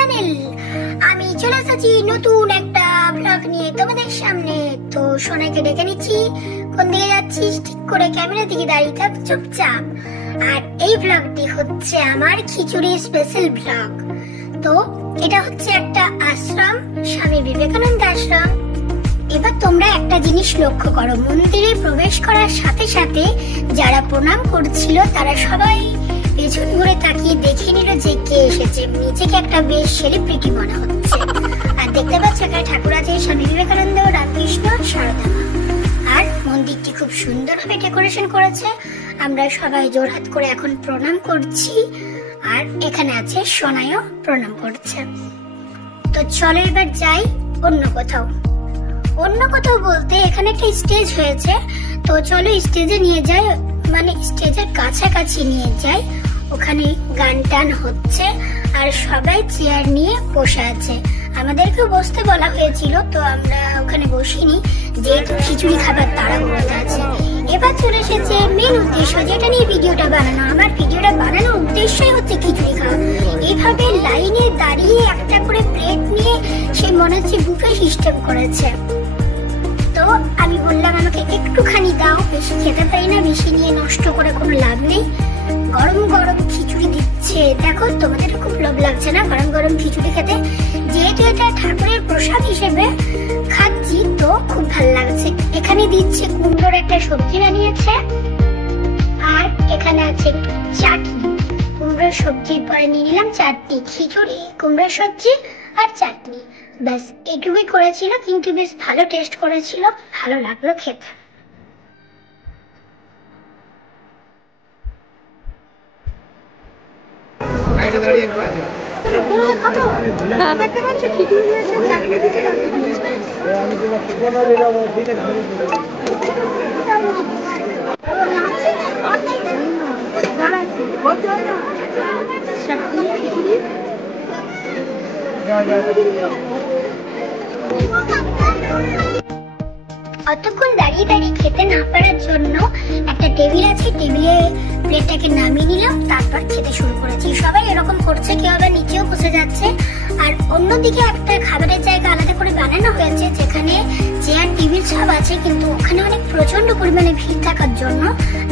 Channel. আমি চলে এসেছি নতুন একটা ব্লগ নিয়ে তোমাদের সামনে। তো সোনাকে ডেকে নিচ্ছি, কোন দিকে যাচ্ছিস ঠিক করে ক্যামেরা দিকে দাঁড়িয়ে থাক চুপচাপ। আর এই ব্লগটি হচ্ছে আমার খিচুড়ি স্পেশাল ব্লগ। তো এটা হচ্ছে একটা আশ্রম, স্বামী বিবেকানন্দ আশ্রম। এবার তোমরা একটা জিনিস লক্ষ্য করো, মন্দিরে প্রবেশ করার সাথে সাথে যারা প্রণাম করছিল তারা সবাই পেছন ঘুরে তাকিয়ে দেখে নিল যে কে এসেছে। নিজেকে একটা বেশ সেলিব্রিটি মনে হচ্ছে। আর দেখতে পাচ্ছ এখানে ঠাকুর আছে স্বামী বিবেকানন্দ, রামকৃষ্ণ, সারদা। আর মন্দিরটি খুব সুন্দরভাবে ডেকোরেশন করেছে। আমরা সবাই জোড়হাত করে এখন প্রণাম করছি। আর এখানে আছে সোনাইও প্রণাম করছে। তো চলো এবার যাই অন্য কোথাও। অন্য কোথাও বলতে এখানে একটা স্টেজ হয়েছে, তো চলো স্টেজে নিয়ে যাই, মানে স্টেজের কাছাকাছি নিয়ে যাই। ওখানে গান টান হচ্ছে আর সবাই চেয়ার নিয়ে বসে আছে। আমাদেরকেও বসতে বলা হয়েছিল, তো আমরা ওখানে বসিনি যেহেতু খিচুড়ি খাবার তাড়াহুড়োতে আছে। এবার চলে এসেছে মেন উদ্দেশ্য, যেটা নিয়ে ভিডিওটা বানানো। আমার ভিডিওটা বানানোর উদ্দেশ্যই হচ্ছে খিচুড়ি খাওয়া। এইভাবে লাইনে দাঁড়িয়ে একটা করে প্লেট নিয়ে সে মনে হচ্ছে বুফে সিস্টেম করেছে। তো আমি বললাম আমাকে একটুখানি দাও, বেশি খেতে পারি না, বেশি নিয়ে নষ্ট করে কোনো লাভ নেই। গরম গরম খিচুড়ি দিচ্ছে, দেখো তোমাদের খুব লোভ লাগছে না গরম গরম খিচুড়ি খেতে? যেহেতু এটা ঠাকুরের প্রসাদ হিসেবে খাচ্ছি তো খুব ভালো লাগছে। এখানে দিচ্ছে কুমড়োর একটা সবজি বানিয়েছে, আর এখানে আছে চাটনি। কুমড়োর সবজির পরে নিয়ে নিলাম চাটনি। খিচুড়ি, কুমড়োর সবজি আর চাটনি, ব্যাস এটুকুই করেছিল, কিন্তু বেশ ভালো টেস্ট করেছিল, ভালো লাগলো খেতে। অতক্ষণ দাঁড়িয়ে দাঁড়িয়ে খেতে না পারার জন্য একটা টেবিল আছে, টেবিলে প্লেটটাকে নামিয়ে নিলাম, তারপর খেতে শুরু করেছি। সবাই এরকম করছে, কেউ আবার নিচেও বসে যাচ্ছে। আর অন্যদিকে একটা খাবারের জায়গা আলাদা করে বানানো হয়েছে, যেখানে চেয়ার টেবিল সব আছে, কিন্তু ওখানে অনেক প্রচন্ড পরিমাণে ভিড় থাকার জন্য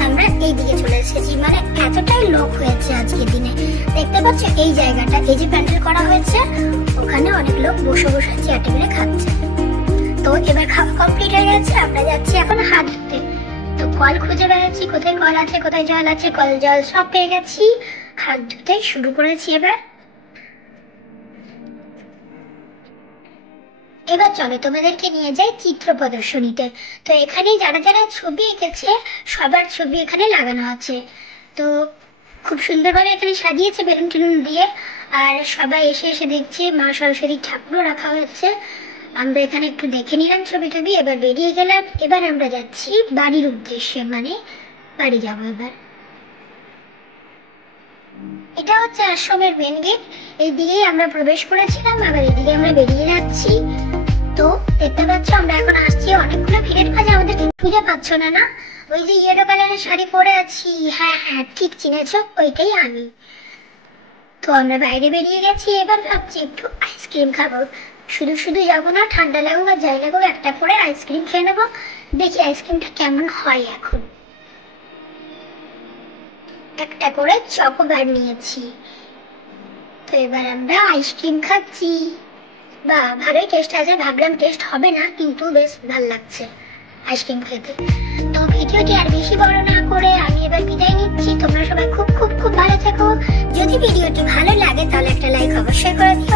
আমরা এই দিকে চলে এসেছি। মানে এতটাই লোক হয়েছে আজকের দিনে। দেখতে পাচ্ছ এই জায়গাটা, এই যে প্যান্ডেল করা হয়েছে, ওখানে অনেক লোক বসে বসে চেয়ার টেবিলে খাচ্ছে। তো এবার খাওয়া কমপ্লিট হয়ে গেছে, আমরা যাচ্ছি এখন হাত ধুতে। তো কল খুঁজে বেড়াচ্ছি, কোথায় কল আছে কোথায় জল আছে, কল জল সব পেয়ে গেছি। হাত ধুতে শুরু করেছি। এবার চলো তোমাদেরকে নিয়ে যাই চিত্র প্রদর্শনীতে। তো এখানে যারা যারা ছবি এঁকেছে সবার ছবি এখানে লাগানো আছে। তো খুব সুন্দরভাবে এখানে সাজিয়েছে বেলুন টেলুন দিয়ে। আর সবাই এসে এসে দেখছে, মা সরস্বতীর ঠাকুরও রাখা হয়েছে। আমরা এখানে একটু দেখে নিলাম ছবি টবি, এবার বেরিয়ে গেলাম। এবার আমরা যাচ্ছি বাড়ির উদ্দেশ্যে, মানে বাড়ি যাবো এবার। এটা হচ্ছে আশ্রমের মেন গেট, এই দিকেই আমরা প্রবেশ করেছিলাম, আবার এদিকে আমরা বেরিয়ে যাচ্ছি। তো দেখতে পাচ্ছ আমরা এখন আসছি, অনেকগুলো ভিড়ের কাজে আমাদেরকে খুঁজে পাচ্ছ না? না, ওই যে ইয়েলো কালারের শাড়ি পরে আছি, হ্যাঁ হ্যাঁ ঠিক চিনেছ, ওইটাই আমি। তো আমরা বাইরে বেরিয়ে গেছি, এবার ভাবছি একটু আইসক্রিম খাবো। শুধু শুধু যাবো না, ঠান্ডা লাগুক আর যাই লাগুক একটা করে আইসক্রিম খেয়ে নেবো। দেখি আইসক্রিমটা কেমন হয়। এখন একটা করে চকোবার নিয়েছি, তো এবার আমরা আইসক্রিম খাচ্ছি। বা ভালোই টেস্ট আছে, ভাবলাম টেস্ট হবে না, কিন্তু বেশ ভালো লাগছে আইসক্রিম খেতে। তো ভিডিওটি আর বেশি বড় না করে আমি এবার বিদায় নিচ্ছি। তোমরা সবাই খুব খুব খুব ভালো থাকো। যদি ভিডিওটি ভালো লাগে তাহলে একটা লাইক অবশ্যই করে দিও।